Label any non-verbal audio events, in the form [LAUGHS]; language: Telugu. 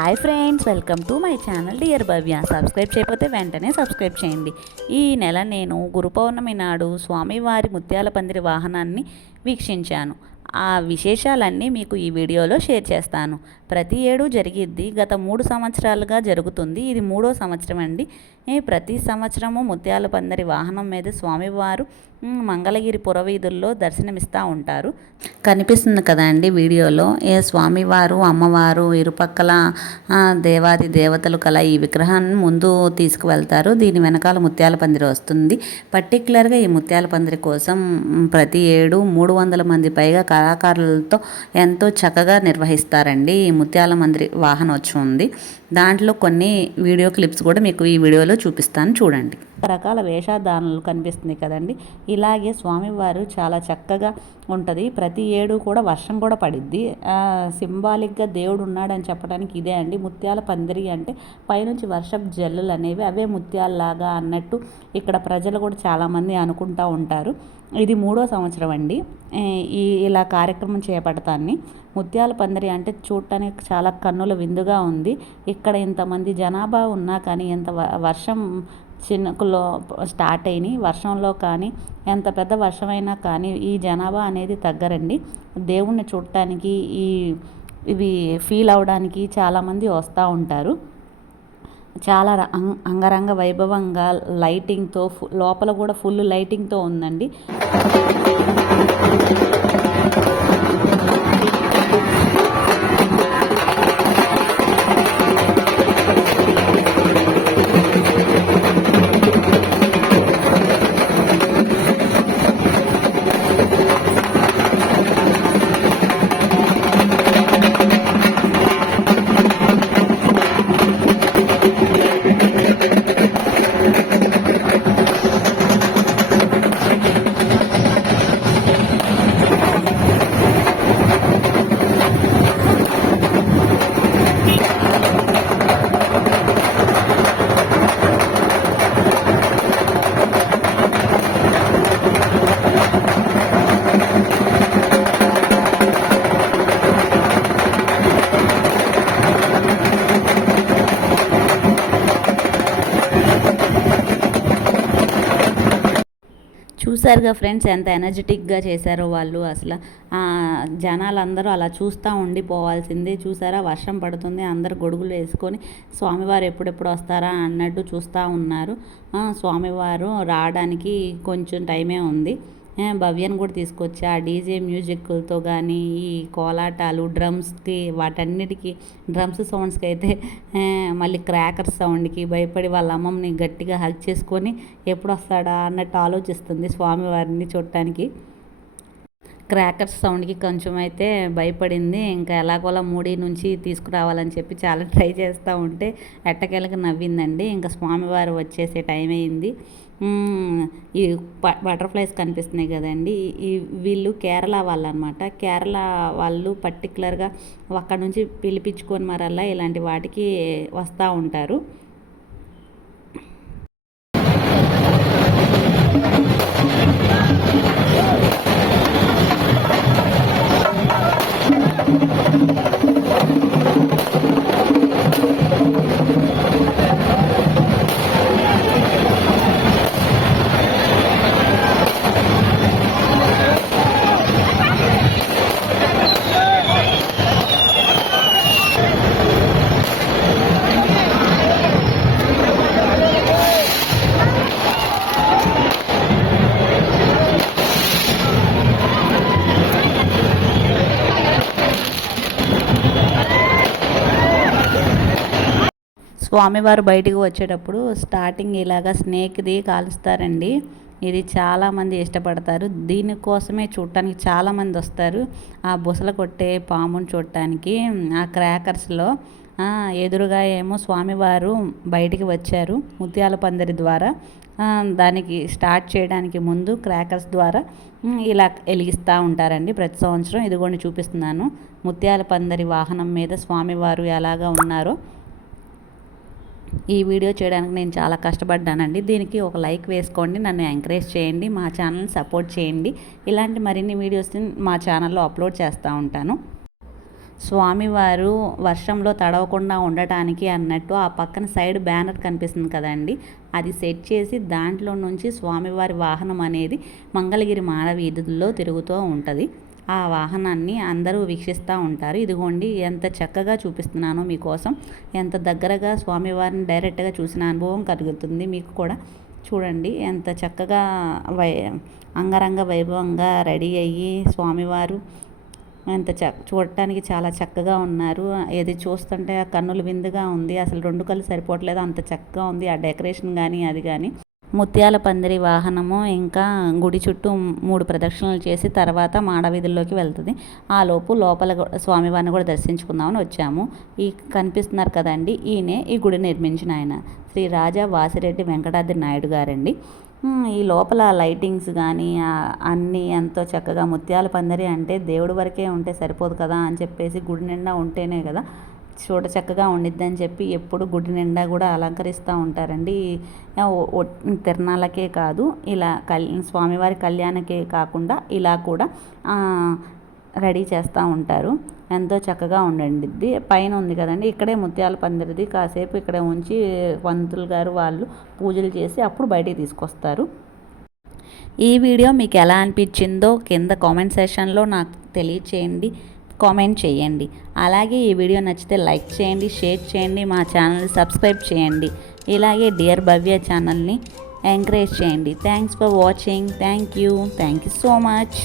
Hi friends welcome to my channel. Dear Bhavya subscribe చేయకపోతే వెంటనే సబ్స్క్రైబ్ చేయండి. ఈ నెల నేను గురు పౌర్ణమి నాడు స్వామివారి ముత్యాల పందిరి వాహనాన్ని వీక్షించాను. ఆ విశేషాలన్నీ మీకు ఈ వీడియోలో షేర్ చేస్తాను. ప్రతి ఏడు జరిగిద్ది. గత మూడు సంవత్సరాలుగా జరుగుతుంది. ఇది మూడో సంవత్సరం అండి. ప్రతి సంవత్సరము ముత్యాల పందిరి వాహనం మీద స్వామివారు మంగళగిరి పురవీధుల్లో దర్శనమిస్తూ ఉంటారు. కనిపిస్తుంది కదా అండి వీడియోలో. ఏ స్వామివారు అమ్మవారు ఇరుపక్కల దేవాది దేవతలు కల ఈ విగ్రహాన్ని ముందు తీసుకువెళ్తారు. దీని వెనకాల ముత్యాల పందిరి వస్తుంది. పర్టికులర్గా ఈ ముత్యాల పందిరి కోసం ప్రతి ఏడు మూడు వందల మంది పైగా కళాకారులతో ఎంతో చక్కగా నిర్వహిస్తారండి. ఈ ముత్యాల మందిరి వాహనోత్సవం ఉంది. దాంట్లో కొన్ని వీడియో క్లిప్స్ కూడా మీకు ఈ వీడియోలో చూపిస్తాను. చూడండి. రకరకాల వేషధారణలు కనిపిస్తుంది కదండి. ఇలాగే స్వామివారు చాలా చక్కగా ఉంటుంది. ప్రతి ఏడు కూడా వర్షం కూడా పడిద్ది. సింబాలిక్గా దేవుడు ఉన్నాడని చెప్పడానికి ఇదే అండి. ముత్యాల పందిరి అంటే పైనుంచి వర్షపు జల్లులు అనేవి అవే ముత్యాలలాగా అన్నట్టు ఇక్కడ ప్రజలు కూడా చాలామంది అనుకుంటూ ఉంటారు. ఇది మూడో సంవత్సరం అండి. ఈ ఇలా కార్యక్రమం చేపడతాన్ని. ముత్యాల పందిరి అంటే చూడటానికి చాలా కన్నుల విందుగా ఉంది. ఇక్కడ ఇంతమంది జనాభా ఉన్నా కానీ ఎంత వ- వర్షం చిన్నకులో స్టార్ట్ అయినాయి వర్షంలో కానీ ఎంత పెద్ద వర్షమైనా కానీ ఈ జనాభా అనేది తగ్గరండి. దేవుణ్ణి చూడటానికి ఈ ఇవి ఫీల్ అవడానికి చాలామంది వస్తూ ఉంటారు. చాలా అంగ- అంగరంగ వైభవంగా లైటింగ్తో లోపల కూడా ఫుల్ లైటింగ్తో ఉందండి. చూసారుగా ఫ్రెండ్స్ ఎంత ఎనర్జెటిక్గా చేశారో వాళ్ళు అసలు. జనాలందరూ అలా చూస్తూ ఉండిపోవాల్సిందే. చూసారా? వర్షం పడుతుంది. అందరు గొడుగులు వేసుకొని స్వామివారు ఎప్పుడెప్పుడు వస్తారా అన్నట్టు చూస్తూ ఉన్నారు. స్వామివారు రావడానికి కొంచెం టైమే ఉంది. భవ్యను కూడా తీసుకొచ్చి? ఆ డీజే మ్యూజిక్లతో కానీ ఈ కోలాటాలు డ్రమ్స్కి వాటన్నిటికీ డ్రమ్స్ సౌండ్స్కి అయితే మళ్ళీ క్రాకర్స్ సౌండ్కి భయపడి వాళ్ళ అమ్మమ్మని గట్టిగా హగ్ చేసుకొని ఎప్పుడు వస్తాడా అన్నట్టు ఆలోచిస్తుంది స్వామివారిని చూడటానికి. క్రాకర్స్ సౌండ్కి కొంచెం అయితే భయపడింది. ఇంకా ఎలాగోలా మూడీ నుంచి తీసుకురావాలని చెప్పి చాలా [LAUGHS] ట్రై చేస్తూ ఉంటే ఎట్టకేలకు నవ్విందండి. ఇంకా స్వామివారు వచ్చేసే టైం అయింది. ఈ బటర్ఫ్లైస్ కనిపిస్తున్నాయి కదండి. ఈ వీళ్ళు కేరళ వాళ్ళు అనమాట కేరళ వాళ్ళు పర్టికులర్గా అక్కడ నుంచి పిలిపించుకొని మరల్లా ఇలాంటి వాటికి వస్తూ ఉంటారు. స్వామివారు బయటికి వచ్చేటప్పుడు స్టార్టింగ్ ఇలాగా స్నేక్ది కాలుస్తారండి. ఇది చాలామంది ఇష్టపడతారు. దీనికోసమే చూడటానికి చాలామంది వస్తారు. ఆ బుసలు కొట్టే పాముని చూడటానికి ఆ క్రాకర్స్లో ఎదురుగా ఏమో స్వామివారు బయటికి వచ్చారు ముత్యాల పందిరి ద్వారా. దానికి స్టార్ట్ చేయడానికి ముందు క్రాకర్స్ ద్వారా ఇలా వెలిగిస్తూ ఉంటారండి ప్రతి సంవత్సరం. ఇదిగోండి చూపిస్తున్నాను. ముత్యాల పందిరి వాహనం మీద స్వామివారు ఎలాగా ఉన్నారో. ఈ వీడియో చేయడానికి నేను చాలా కష్టపడ్డానండి. దీనికి ఒక లైక్ వేసుకోండి నన్ను ఎంకరేజ్ చేయండి మా ఛానల్ని సపోర్ట్ చేయండి. ఇలాంటి మరిన్ని వీడియోస్ని మా ఛానల్లో అప్లోడ్ చేస్తూ ఉంటాను. స్వామివారు వర్షంలో తడవకుండా ఉండటానికి అన్నట్టు ఆ పక్కన సైడ్ బ్యానర్ కనిపిస్తుంది కదండి. అది సెట్ చేసి దాంట్లో నుంచి స్వామివారి వాహనం అనేది మంగళగిరి మాడవీధుల్లో తిరుగుతూ ఉంటుంది. ఆ వాహనాన్ని అందరూ వీక్షిస్తూ ఉంటారు. ఇదిగోండి ఎంత చక్కగా చూపిస్తున్నానో మీకోసం. ఎంత దగ్గరగా స్వామివారిని డైరెక్ట్గా చూసిన అనుభవం కలుగుతుంది మీకు కూడా. చూడండి ఎంత చక్కగా వై అంగరంగ వైభవంగా రెడీ అయ్యి స్వామివారు ఎంత చ చూడటానికి చాలా చక్కగా ఉన్నారు. ఏది చూస్తుంటే ఆ కన్నుల విందుగా ఉంది. అసలు రెండు కళ్ళు సరిపోవట్లేదు. అంత చక్కగా ఉంది ఆ డెకరేషన్ కానీ అది కానీ ముత్యాల పందిరి వాహనము ఇంకా గుడి చుట్టూ మూడు ప్రదక్షిణలు చేసి తర్వాత మాడవీధుల్లోకి వెళ్తుంది. ఆ లోపు లోపల స్వామివారిని కూడా దర్శించుకుందామని వచ్చాము. ఈ కనిపిస్తున్నారు కదండి ఈయనే ఈ గుడి నిర్మించిన ఆయన. శ్రీ రాజా వాసిరెడ్డి వెంకటాద్రి నాయుడు గారండి. ఈ లోపల లైటింగ్స్ కానీ అన్నీ ఎంతో చక్కగా ముత్యాల పందిరి అంటే దేవుడి వరకే ఉంటే సరిపోదు కదా అని చెప్పేసి గుడి నిండా ఉంటేనే కదా చూడ చక్కగా ఉండిద్ది అని చెప్పి ఎప్పుడు గుడి నిండా కూడా అలంకరిస్తూ ఉంటారండి. తిరణాలకే కాదు ఇలా కల్ స్వామివారి కళ్యాణకే కాకుండా ఇలా కూడా రెడీ చేస్తూ ఉంటారు. ఎంతో చక్కగా ఉండండిద్ది పైన ఉంది కదండి ఇక్కడే ముత్యాల పందిరిది. కాసేపు ఇక్కడే ఉంచి పంతులు గారు వాళ్ళు పూజలు చేసి అప్పుడు బయటికి తీసుకొస్తారు. ఈ వీడియో మీకు ఎలా అనిపించిందో కింద కామెంట్ సెషన్లో నాకు తెలియచేయండి. కామెంట్ చేయండి. అలాగే ఈ వీడియో నచ్చితే లైక్ చేయండి షేర్ చేయండి మా ఛానల్ సబ్స్క్రైబ్ చేయండి. ఇలాగే డియర్ భవ్య ఛానల్ని ఎంకరేజ్ చేయండి. Thanks for watching thank you thank you so much